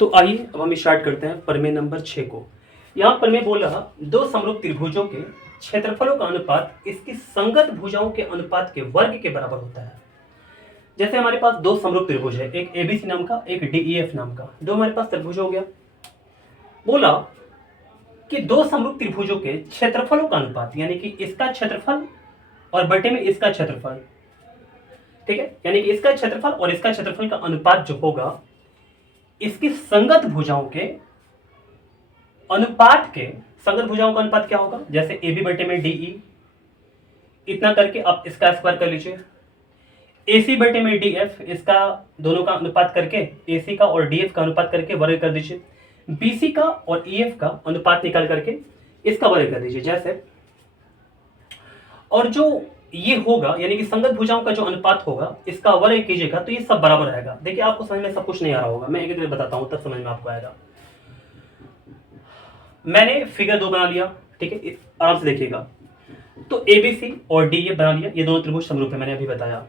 तो आइए अब हम स्टार्ट करते हैं प्रमेय नंबर 6 को। यहाँ प्रमेय बोल रहा दो समरूप त्रिभुजों के क्षेत्रफलों का अनुपात इसकी संगत भुजाओं के अनुपात के वर्ग के बराबर होता है। जैसे हमारे पास दो समरूप त्रिभुज है, एक एबीसी नाम का, एक डीईएफ नाम का, दो हमारे पास त्रिभुज हो गया। बोला कि दो समरूप त्रिभुजों के क्षेत्रफलों का अनुपात यानी कि इसका क्षेत्रफल और बटे में इसका क्षेत्रफल, ठीक है, यानी कि इसका क्षेत्रफल और इसका क्षेत्रफल का अनुपात जो होगा इसकी संगत भुजाओं के अनुपात के, संगत भुजाओं का अनुपात क्या होगा, जैसे ए बी बटे में डीई इतना करके आप इसका स्क्वायर कर लीजिए, एसी बटे में डीएफ इसका दोनों का अनुपात करके एसी का और डीएफ का अनुपात करके वर्ग कर दीजिए, बीसी का और ईएफ का अनुपात निकाल करके इसका वर्ग कर दीजिए जैसे। और जो ये होगा यानी कि संगत भुजाओं का जो अनुपात होगा इसका वर्ग कीजिएगा तो ये सब बराबर रहेगा। देखिए आपको समझ में सब कुछ नहीं आ रहा होगा, मैं एक एक बताता हूं तब समझ में आपको आएगा। मैंने फिगर 2 बना लिया, ठीक है, आराम से देखिएगा। तो एबीसी और डी बना लिया, ये दोनों त्रिभुज समरूप है, मैंने अभी बताया।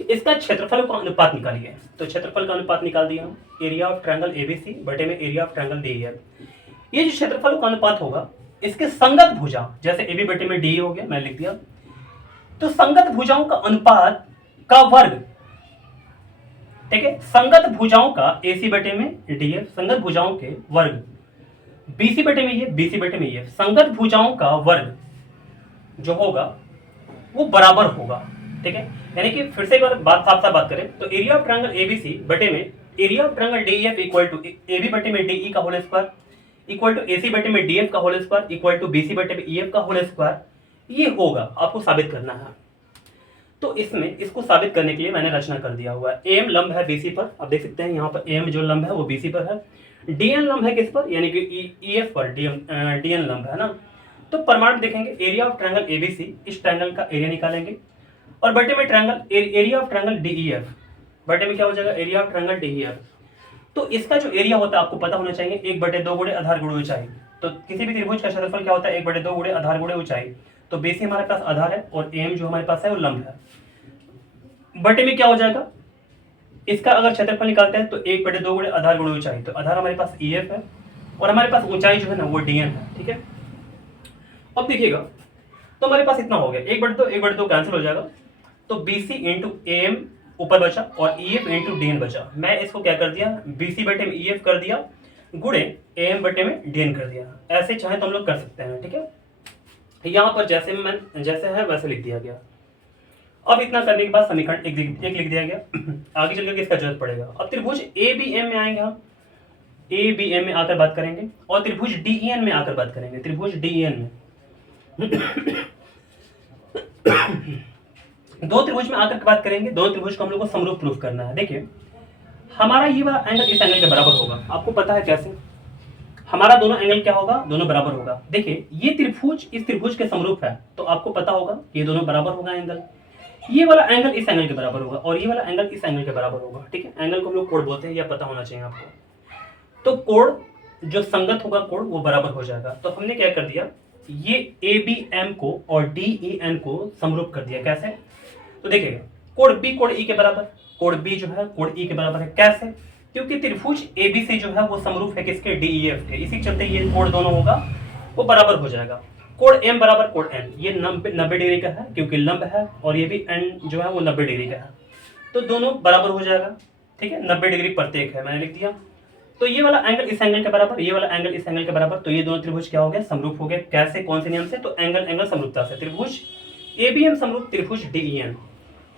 इसका क्षेत्रफल का अनुपात निकालिए, तो क्षेत्रफल का अनुपात निकाल दिया हम, एरिया ऑफ ट्रायंगल एबीसी बटे में एरिया ऑफ ट्रायंगल डीईएफ। ये जो क्षेत्रफल का अनुपात होगा इसके संगत भुजा, जैसे एबी बटे में डी हो गया, मैं लिख दिया, तो संगत भुजाओं का अनुपात का वर्ग, ठीक है, संगत भुजाओं का एसी बटे में डीएफ, संगत भुजाओं के वर्ग, बीसी बटे में ये, बीसी बटे में ये, संगत भुजाओं का वर्ग जो होगा वो बराबर होगा, ठीक है। यानी कि फिर से एक बार बात साफ साफ बात करें तो एरिया ऑफ ट्रायंगल एबीसी बटे में area of triangle DEF equal to AB बटे में डीई का whole square equal to AC बटे में डीएफ का whole square equal to BC बटे में ईएफ का होल स्क्वायर, ये होगा, आपको साबित करना है। तो इसमें इसको साबित करने के लिए मैंने रचना कर दिया हुआ है। एम लंब है बीसी पर, आप देख सकते हैं यहाँ पर एम जो लंब है वो बीसी पर है, डीएन लंब है किस पर, यानी कि ईएफ पर, डीएन लंब है ना। तो प्रमाण देखेंगे, एरिया ऑफ ट्रायंगल एबीसी, इस ट्रायंगल का एरिया निकालेंगे और बटे में triangle area of triangle DEF, बटे में क्या हो जाएगा, एरिया ऑफ ट्रायंगल डीईएफ। तो इसका जो एरिया होता है आपको पता होना चाहिए, 1/2 गुणे आधार गुणे ऊंचाई। तो किसी भी त्रिभुज का क्षेत्रफल क्या होता है, 1/2 गुणे आधार गुणे ऊंचाई। तो बेसी हमारे पास आधार है और एम जो हमारे पास है वो लंब है। बटे में क्या हो जाएगा, इसका अगर क्षेत्रफल निकालते हैं तो 1/2 गुणे आधार गुणे ऊंचाई, तो आधार हमारे पास ईएफ है और हमारे पास ऊंचाई जो है ना वो डीएन है, ठीक है। अब देखिएगा तो हमारे पास इतना हो गया, 1/2 कैंसिल हो जाएगा, तो बीसी इंटू एम ऊपर बचा और ईएफ इंटू डीएन बचा। मैं इसको क्या कर दिया, बीसी बटे में ईएफ कर दिया गुणे एम बटे में डीएन कर दिया। ऐसे चाहे तो हम लोग कर सकते हैं, ठीक है। यहाँ पर जैसे है वैसे लिख दिया गया। अब इतना करने के बाद समीकरण एक लिख दिया गया। आगे चल करके इसका जरूरत पड़ेगा। अब त्रिभुज ए बी एम में आएंगे हम, ए बी एम में आकर बात करेंगे और त्रिभुज डीईएन में आकर बात करेंगे, त्रिभुज डीईएन में दो त्रिभुज में आकर बात करेंगे। दोनों त्रिभुज को हम लोग को समरूप प्रूफ करना है। देखिए हमारा ये वाला एंगल इस एंगल के बराबर होगा, आपको पता है कैसे, हमारा दोनों एंगल क्या होगा, दोनों बराबर होगा। देखिए ये त्रिभुज इस त्रिभुज के समरूप है तो आपको पता होगा ये दोनों बराबर होगा एंगल। ये वाला एंगल इस एंगल के बराबर होगा और ये वाला एंगल इस एंगल के बराबर होगा, ठीक है। एंगल को हम लोग कोण बोलते हैं, यह पता होना चाहिए आपको। तो कोण जो संगत होगा कोण वो बराबर हो जाएगा। तो हमने क्या कर दिया, ये ए बी एम को और डी ई एन को समरूप कर दिया। कैसे, तो देखिएगा कोण बी कोण ई के बराबर, कोण बी जो है कोण ई के बराबर है। कैसे, क्योंकि त्रिभुज एबीसी जो है वो समरूप है किसके, डीईएफ के, इसी चलते ये कोण दोनों होगा वो बराबर हो जाएगा। कोण एम बराबर कोण एन, ये 90 डिग्री का है क्योंकि लंब है और ये भी एन जो है वो 90 डिग्री का है, तो दोनों बराबर हो जाएगा, ठीक है। 90 डिग्री प्रत्येक है, मैंने लिख दिया। तो ये वाला एंगल इस एंगल के बराबर, ये वाला एंगल इस एंगल के बराबर, तो ये दोनों त्रिभुज क्या हो गए, समरूप हो गए। कैसे, कौन से नियम से, तो एंगल समरूपता से। त्रिभुज एबीएम समरूप त्रिभुज डीईएन,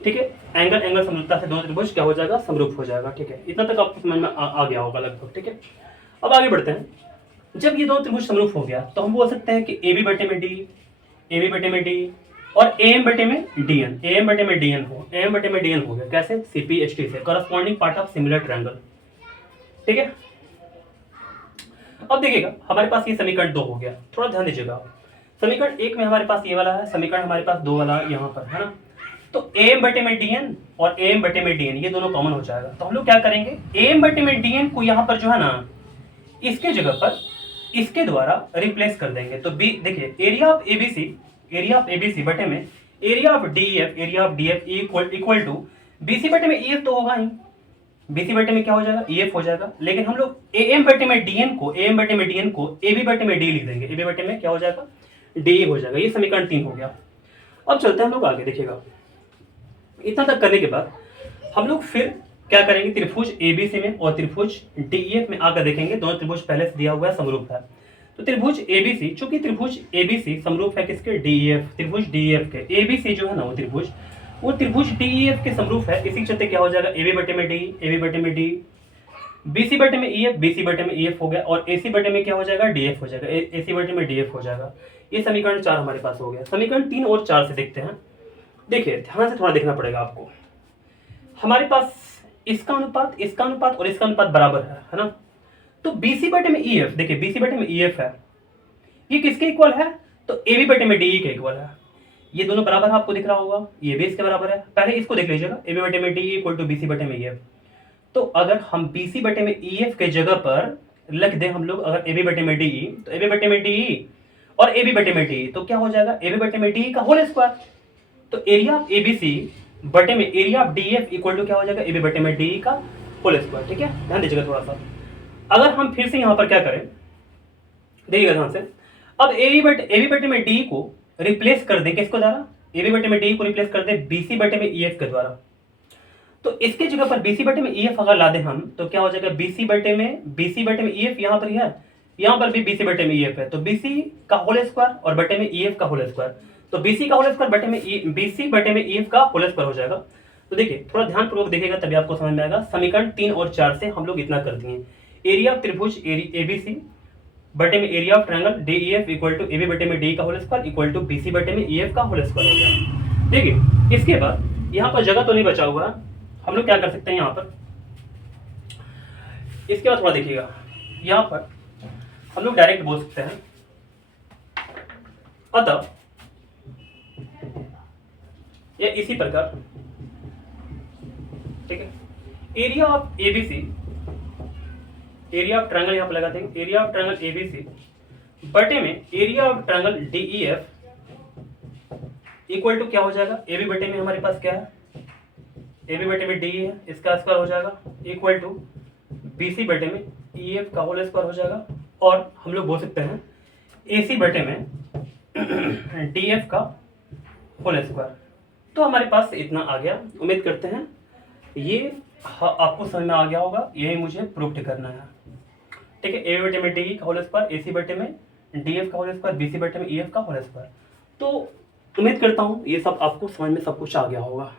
ठीक है। एंगल समरूपता से दोनों त्रिभुज क्या हो जाएगा, समरूप हो जाएगा, ठीक है। इतना तक आपको समझ में आ गया होगा लगभग, ठीक है। अब आगे बढ़ते हैं। जब ये दोनों त्रिभुज समरूप हो गया तो हम बोल सकते हैं कि एबी बटे में डी, एबी बटे में डी और एम बटे में डीएन, एम बटे में डीएन हो गया। कैसे, सीपीएचटी से, corresponding part of similar triangle, ठीक है। अब देखिएगा हमारे पास ये समीकरण 2 हो गया, थोड़ा ध्यान दीजिएगा। समीकरण 1 में हमारे पास ये वाला है, समीकरण हमारे पास 2 वाला यहाँ पर है ना। तो एम बटे में डीएन और एम बटे में डीएन ये दोनों कॉमन हो जाएगा। तो हम लोग क्या करेंगे, एम बटे में डीएन को यहाँ पर जो है ना इसके जगह पर इसके द्वारा रिप्लेस कर देंगे। तो बी देखिए एरिया ऑफ एबीसी बटे में area of DF equal to BC बटे में ईएफ तो होगा ही, बी सी बटे में क्या हो जाएगा, ई एफ हो जाएगा। लेकिन हम लोग ए एम बटे में डी एन को ए बी बटे में डी लिख देंगे, ए बी बटे में क्या हो जाएगा, डी हो जाएगा। ये समीकरण 3 हो गया। अब चलते हैं हम लोग आगे, देखिएगा इतना तक करने के बाद हम लोग फिर क्या करेंगे, त्रिभुज एबीसी में और त्रिभुज डीईएफ में आकर देखेंगे। दोनों त्रिभुज पहले से दिया हुआ है, समरूप है। तो त्रिभुज एबीसी, चूंकि त्रिभुज एबीसी समरूप है किसके, डीईएफ, त्रिभुज डीईएफ के। एबीसी जो है ना वो त्रिभुज डीईएफ के समरूप है। इसी के चलते क्या हो जाएगा, एबी बटे में डी, एबी बटे में डी, बीसी बटे में ईएफ, बीसी बटे में ईएफ हो गया, और एसी बटे में क्या हो जाएगा, डीएफ हो जाएगा, एसी बटे में डीएफ हो जाएगा। ये समीकरण 4 हमारे पास हो गया। समीकरण 3 और 4 से देखते हैं। देखिए ध्यान से थोड़ा देखना पड़ेगा आपको। हमारे पास इसका अनुपात और इसका अनुपात बराबर है ना। तो बीसी बटे में ईएफ, देखिए बीसी बटे में ईएफ है, ये किसके इक्वल है, तो एबी बटे में डी के इक्वल है। ये दोनों बराबर आपको दिख रहा होगा, ये भी इसके बराबर है। पहले इसको देख लीजिएगा, एबी बटे में डी इक्वल टू बीसी बटे में ईएफ। तो अगर हम बीसी बटे में ईएफ के जगह पर लिख दें हम लोग अगर एबी बटे में डी, तो एबी बटे में डी और एबी बटे में डी, तो क्या हो जाएगा, एबी बटे में डी का होल स्क्वायर। तो एरिया ऑफ एबीसी बटे में area of DF equal to क्या हो जाएगा, एबी बटे में डी का होल स्क्वायर। ठीक है, ध्यान दीजिएगा थोड़ा सा। अगर हम फिर से यहां पर क्या करें, देखिएगा ध्यान से। अब एबी बटे में डी को रिप्लेस कर दें किसको द्वारा, एबी बटे में डी को रिप्लेस कर दें बीसी बटे में ईएफ के द्वारा। तो इसके जगह पर बीसी बटे में ईएफ अगर ला दें हम, तो क्या हो जाएगा, बीसी बटे में ईएफ यहां पर ही है, यहां पर भी बीसी बटे में ईएफ है, तो बीसी का होल स्क्वायर और बटे में ईएफ का होल स्क्वायर। तो बीसी का होल स्क्वायर बटे में बीसी बटे में ईएफ का होल स्क्वायर हो जाएगा। तो देखिए थोड़ा ध्यानपूर्वक देखिएगा तभी आपको समझ में आएगा। समीकरण 3 और 4 से हम लोग इतना कर दिए। एरिया ऑफ त्रिभुज एबीसी बटे में area of triangle DEF equal to AB बटे में डी का whole square equal to BC बटे में ईएफ का होल स्क्वायर हो गया। देखिए इसके बाद यहाँ पर जगह तो नहीं बचा हुआ, हम लोग क्या कर सकते हैं यहाँ पर, इसके बाद थोड़ा देखिएगा, यहाँ पर हम लोग डायरेक्ट बोल सकते हैं। अतः या इसी प्रकार, ठीक है, area of ABC, area of triangle यहां पर लगा देंगे, एरिया ऑफ ट्रायंगल एबीसी बटे में area of triangle DEF equal to क्या हो जाएगा, एबी बटे में हमारे पास क्या है, एबी बटे में डी है, इसका स्क्वायर हो जाएगा इक्वल टू बीसी बटे में ईएफ का होल स्क्वायर हो जाएगा। और हम लोग बोल सकते हैं एसी बटे में डीएफ का होल स्क्वायर। तो हमारे पास इतना आ गया। उम्मीद करते हैं ये आपको समझ में आ गया होगा, यही मुझे प्रूफ करना है। ठीक है, ए बटे में डी का होल स्क्वायर, एसी बटे में डीएफ का होल स्क्वायर, बीसी बटे में ईएफ का होल स्क्वायर। तो उम्मीद करता हूँ ये सब आपको समझ में सब कुछ आ गया होगा।